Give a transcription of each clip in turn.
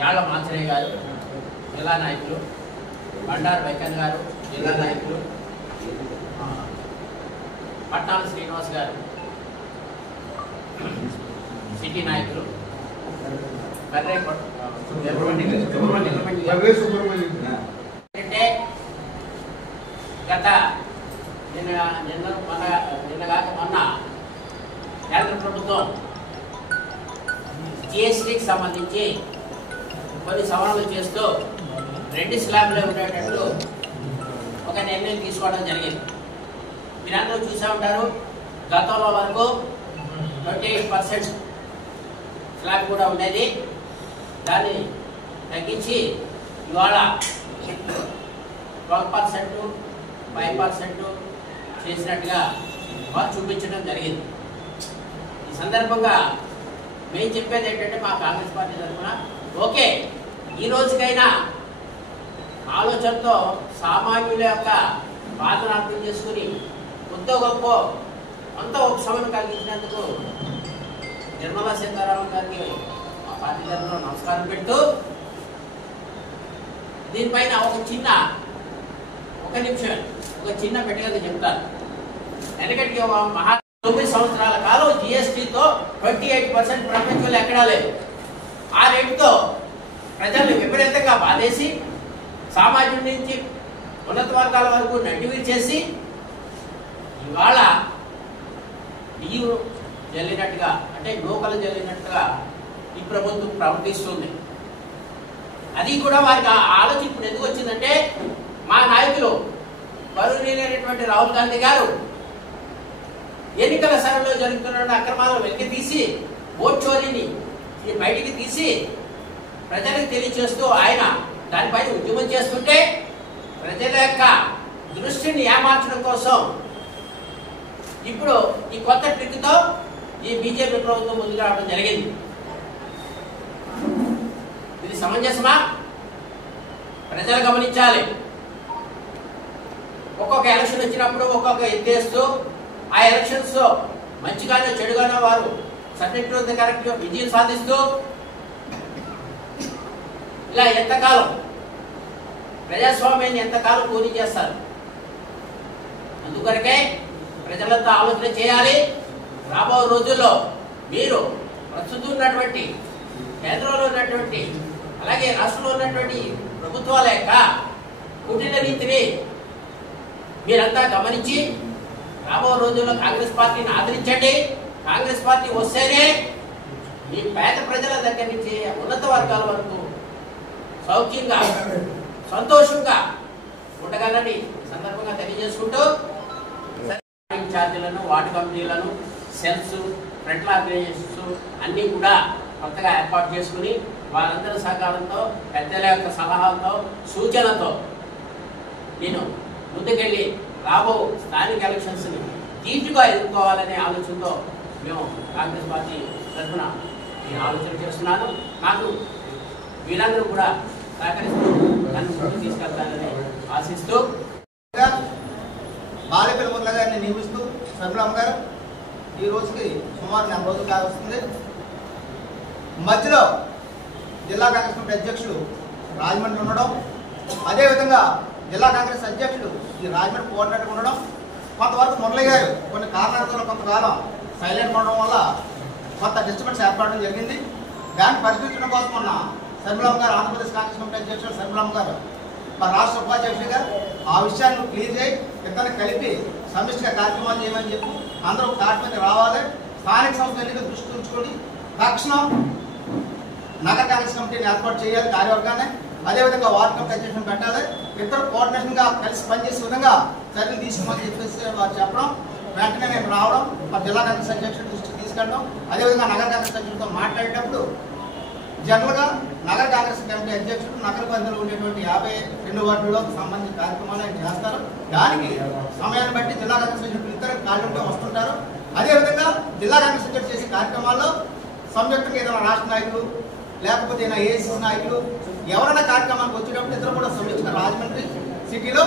యాళ్ళ మాచరయ్య గారు జిల్లా నాయకులు, బండారు వైకన్ గారు జిల్లా నాయకులు, పట్టాల శ్రీనివాస్ గారు సిటీ నాయకులు, అంటే గత నిన్నగాక మొన్న కేంద్ర ప్రభుత్వం జిఎస్టీకి సంబంధించి కొన్ని సవరణలు చేస్తూ 2 స్లాబ్లు ఉండేటట్లు ఒక నిర్ణయం తీసుకోవడం జరిగింది. మీరందరూ చూసే ఉంటారు, గతంలో వరకు 28% స్లాబ్ కూడా ఉండేది. దాన్ని తగ్గించి ఇవాళ 12%, 5% చేసినట్టుగా వారు చూపించడం జరిగింది. ఈ సందర్భంగా మేము చెప్పేది ఏంటంటే, మా కాంగ్రెస్ పార్టీ తరఫున ఓకే, ఈ రోజుకైనా ఆలోచనతో సామాన్యుల యొక్క బాధను అర్థం చేసుకుని కొద్ది గొప్ప కొంత ఉపశమనం కలిగించినందుకు నిర్మలా సీతారామన్ గారికి మా పార్టీ తరఫున నమస్కారం పెడుతూ, దీనిపైన ఒక నిమిషం ఒక చిన్న పెట్టగా చెప్తాను. ఎందుకంటే 9 సంవత్సరాల కాలం జిఎస్టీతో 28% ప్రపంచంలో ఎక్కడా లేదు. ఆ రేటుతో ప్రజల్ని విపరీతంగా బాధేసి సామాజిక నుంచి ఉన్నత వర్గాల వరకు నటివి చేసి ఇవాళ బియ్యం జల్లినట్టుగా, అంటే నూకలు జల్లినట్టుగా ఈ ప్రభుత్వం ప్రవర్తిస్తుంది. అది కూడా వారికి ఆలోచన ఇప్పుడు ఎందుకు వచ్చిందంటే, మా నాయకులు గౌరవనీయులైనటువంటి రాహుల్ గాంధీ గారు ఎన్నికల సభలో జరుగుతున్న అక్రమాలను వెలికి తీసి ఓట్ చోరీని బయటికి తీసి ప్రజలకు తెలియచేస్తూ ఆయన దానిపైన ఉద్యమం చేస్తుంటే, ప్రజల యొక్క దృష్టిని ఏమార్చడం కోసం ఇప్పుడు ఈ కొత్త ట్రిక్తో ఈ బీజేపీ ప్రభుత్వం ముందుకు రావడం జరిగింది. ఇది సమంజసమా? ప్రజలు గమనించాలి. ఒక్కొక్క ఎలక్షన్ వచ్చినప్పుడు ఒక్కొక్క ఎత్తేస్తూ ఆ ఎలక్షన్స్ మంచిగానో చెడుగానో వారు సబ్జెక్ట్ కరెక్ట్ విజయం సాధిస్తూ ఇలా ఎంతకాలం ప్రజాస్వామ్యాన్ని ఎంతకాలం కూలీ చేస్తారు? అందుకొరకే ప్రజలంతా ఆలోచన చేయాలి. రాబో రోజుల్లో మీరు ప్రస్తుతం ఉన్నటువంటి కేంద్రంలో ఉన్నటువంటి అలాగే రాష్ట్రంలో ఉన్నటువంటి ప్రభుత్వాల యొక్క కుటిల రీతిని మీరంతా గమనించి రాబో రోజుల్లో కాంగ్రెస్ పార్టీని ఆదరించండి. కాంగ్రెస్ పార్టీ వస్తేనే మీ పేద ప్రజల దగ్గర నుంచి ఉన్నత వర్గాల వరకు సౌఖ్యంగా సంతోషంగా ఉండగలని సందర్భంగా తెలియజేసుకుంటూ, ఇన్ఛార్జీలను, వార్డు కమిటీలను, సెల్స్, ఫ్రంట్ ఆర్గనైజేషన్స్ అన్నీ కూడా కొత్తగా ఏర్పాటు చేసుకుని వారందరి సహకారంతో, పెద్దల యొక్క సలహాలతో, సూచనలతో నేను ముందుకెళ్ళి రాబో స్థానిక ఎలక్షన్స్ని ధీటుగా ఎదుర్కోవాలనే ఆలోచనతో మేము కాంగ్రెస్ పార్టీ తరఫున నేను ఆలోచన చేస్తున్నాను. నాకు వీరందరూ కూడా సహకరిస్తూ నన్ను ముందుకు తీసుకెళ్తానని ఆశిస్తూ, బాలికల మురళ గారిని నియమిస్తూ శర్మలమ్మ గారు ఈ రోజుకి సుమారు 4 రోజులు కావస్తుంది. మధ్యలో జిల్లా కాంగ్రెస్ కమిటీ అధ్యక్షుడు రాజమండ్రి ఉండడం, అదేవిధంగా జిల్లా కాంగ్రెస్ అధ్యక్షుడు ఈ రాజమండ్రి కోఆర్డినేటర్ ఉండడం, కొంతవరకు మురళి గారు కొన్ని కారణాలతో కొంతకాలం సైలెంట్ ఉండడం వల్ల కొంత డిస్టర్బెన్స్ ఏర్పడడం జరిగింది. దాన్ని పరిష్కరించడం కోసం మొన్న శర్మలమ్మ గారు, ఆంధ్రప్రదేశ్ కాంగ్రెస్ కమిటీ అధ్యక్షుడు శర్మలమ్మ గారు మా రాష్ట్ర ఉపాధ్యక్షుడిగా ఆ విషయాన్ని క్లియర్ చేయి ఇద్దరు కలిపి సమిష్టిగా కార్యక్రమాలు చేయమని చెప్పి అందరూ తాటి మీద రావాలి. స్థానిక సంస్థల ఎన్నికలు దృష్టి ఉంచుకొని తక్షణం నగర కాంగ్రెస్ కమిటీని ఏర్పాటు చేయాలి, కార్యవర్గాన్ని. అదేవిధంగా వార్డు కమిటీ అధ్యక్షులను పెట్టాలి. ఇద్దరు కోఆర్డినేషన్గా కలిసి పనిచేసే విధంగా చర్యలు తీసుకోమని చెప్పేసి వారు చెప్పడం, వెంటనే నేను రావడం, మా జిల్లా కాంగ్రెస్ అధ్యక్షుడి దృష్టికి తీసుకెళ్ళడం, అదేవిధంగా నగర కాంగ్రెస్ అధ్యక్షుడితో మాట్లాడేటప్పుడు జనరల్గా నగర కాంగ్రెస్ కమిటీ అధ్యక్షుడు నగర పరిధిలో ఉండేటువంటి 52 వార్డులకు సంబంధించిన కార్యక్రమాలు ఆయన చేస్తారు. దానికి సమయాన్ని బట్టి జిల్లా కాంగ్రెస్ అధ్యక్షుడు ఇద్దరు కాళ్ళుంటే వస్తుంటారు. అదేవిధంగా జిల్లా కాంగ్రెస్ అధ్యక్షుడు చేసే కార్యక్రమాల్లో సంయుక్తంగా ఏదైనా రాష్ట్ర నాయకులు లేకపోతే ఏదైనా ఏఐసీసీ నాయకులు ఎవరైనా కార్యక్రమానికి వచ్చేటప్పుడు ఇద్దరు కూడా సంయుక్తంగా రాజమండ్రి సిటీలో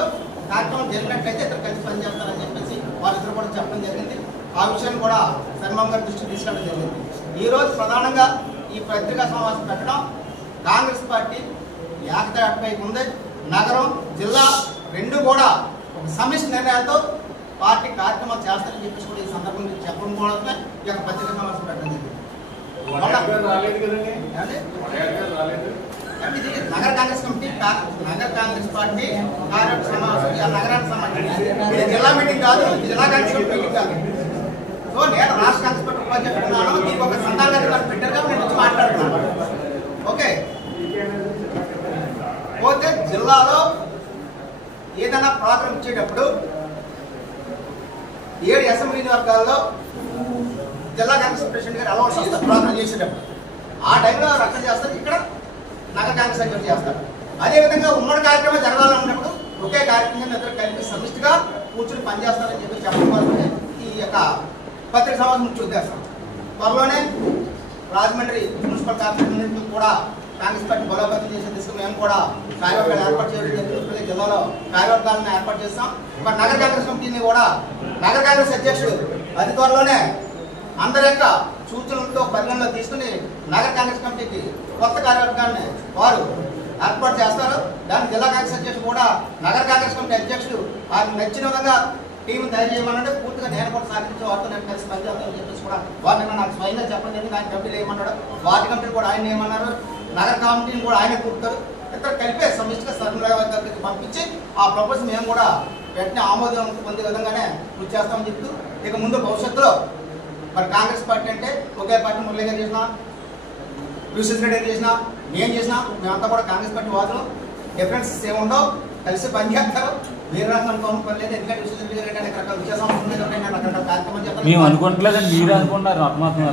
కార్యక్రమం జరిగినట్లయితే ఇద్దరు కలిసి పనిచేస్తారని చెప్పేసి వాళ్ళిద్దరు కూడా చెప్పడం జరిగింది. ఆ విషయాన్ని కూడా శర్మమ్మ గారి దృష్టికి తీసుకెళ్ళడం జరిగింది. ఈరోజు ప్రధానంగా ఈ పత్రికా సమావేశం పెట్టడం కాంగ్రెస్ పార్టీ ఏకతాటిపై ఉంది. నగరం జిల్లా రెండు కూడా ఒక సమిష్టి నిర్ణయాలతో పార్టీ కార్యక్రమాలు చేస్తారని చెప్పేసి కూడా ఈ సందర్భంగా చెప్పడం కోసమే ఈ యొక్క పత్రికా సమావేశం పెట్టడం జరిగింది. ఇది నగర కాంగ్రెస్ కమిటీ నగర కాంగ్రెస్ పార్టీ కార్యక్రమ సమావేశం నగరానికి సంబంధించి ఇది జిల్లా మీటింగ్ కాదు, జిల్లా కాంగ్రెస్ కమిటీ మీటింగ్ కాదు. సో నేను రాష్ట్ర కాంగ్రెస్ పార్టీ ఉపాధ్యక్షుడున్నాను, దీనికి ఒక సంఘాలు పెట్టారుగా నేను వచ్చి మాట్లాడుతున్నాను. ఓకే, పోతే జిల్లాలో ఏదైనా ప్రోగ్రాం ఇచ్చేటప్పుడు 7 అసెంబ్లీ వర్గాల్లో జిల్లా కాంగ్రెస్ ప్రెసిడెంట్ గారు అలవాటు చేస్తారు. ప్రోగ్రాం చేసేటప్పుడు ఆ టైంలో రక్షణ చేస్తారు, ఇక్కడ నగర కాంగ్రెస్ అధ్యక్షుడు చేస్తారు. అదేవిధంగా ఉమ్మడి కార్యక్రమం జరగాలన్నప్పుడు ఒకే కార్యక్రమం ఇద్దరు కలిపి సమిష్టిగా కూర్చుని పనిచేస్తారని చెప్పి చెప్పడం కోసమే ఈ యొక్క పత్రిక సమావేశం ముఖ్య ఉద్దేశం. త్వరలోనే రాజమండ్రి మున్సిపల్ కార్పొరేషన్ కూడా కాంగ్రెస్ పార్టీ బలోపేతం చేసే దిశగా మేము కూడా కార్యవర్గాలు ఏర్పాటు చేయడం జరిగింది. జిల్లాలో కార్యవర్గాలను ఏర్పాటు చేస్తాం. మరి నగర కాంగ్రెస్ కమిటీని కూడా నగర కాంగ్రెస్ అధ్యక్షుడు అతి త్వరలోనే అందరి యొక్క సూచనలతో పరిగణలో తీసుకుని నగర కాంగ్రెస్ కమిటీకి కొత్త కార్యవర్గాన్ని వారు ఏర్పాటు చేస్తారు. దాని జిల్లా కాంగ్రెస్ అధ్యక్షుడు కూడా నగర కాంగ్రెస్ కమిటీ అధ్యక్షుడు వారికి నచ్చిన విధంగా టీం తయారు చేయమన్నాడు. పూర్తిగా నేను కూడా సాధించే వారితో నేను కలిసి పనిచేస్తానని చెప్పేసి కూడా వారిని నాకు స్వయంగా చెప్పడం జరిగింది. ఆయన కమిటీలు ఏమన్నాడు, వార్డు కమిటీని కూడా ఆయన ఏమన్నారు, నగర కమిటీని కూడా ఆయన కూర్చుతారు. ఇద్దరు కలిపే సమిష్టిగా సర్వకి పంపించి ఆ ప్రపోజల్ మేము కూడా వెంటనే ఆమోదం పొందే విధంగానే కృషి చేస్తామని చెప్తూ ఇక ముందు భవిష్యత్తులో మరి కాంగ్రెస్ పార్టీ అంటే ఒకే పార్టీ మురళీ గారు చేసినా, యూసెఫ్ రెడ్డి గారు చేసినా, నేను చేసినా మేమంతా కూడా కాంగ్రెస్ పార్టీ వాదులు. డిఫరెన్సెస్ ఏముండవు, కలిసి పనిచేస్తారు. మీరు రాసిన పని లేదు, ఎందుకంటే యూసెఫ్ రెడ్డి గారు రకరకాల విషయ సంస్థలు రకరకాల కార్యక్రమాలు మేము అనుకుంటలేదండి, మీరు అనుకుంటున్నారు ఆత్మాత్మ.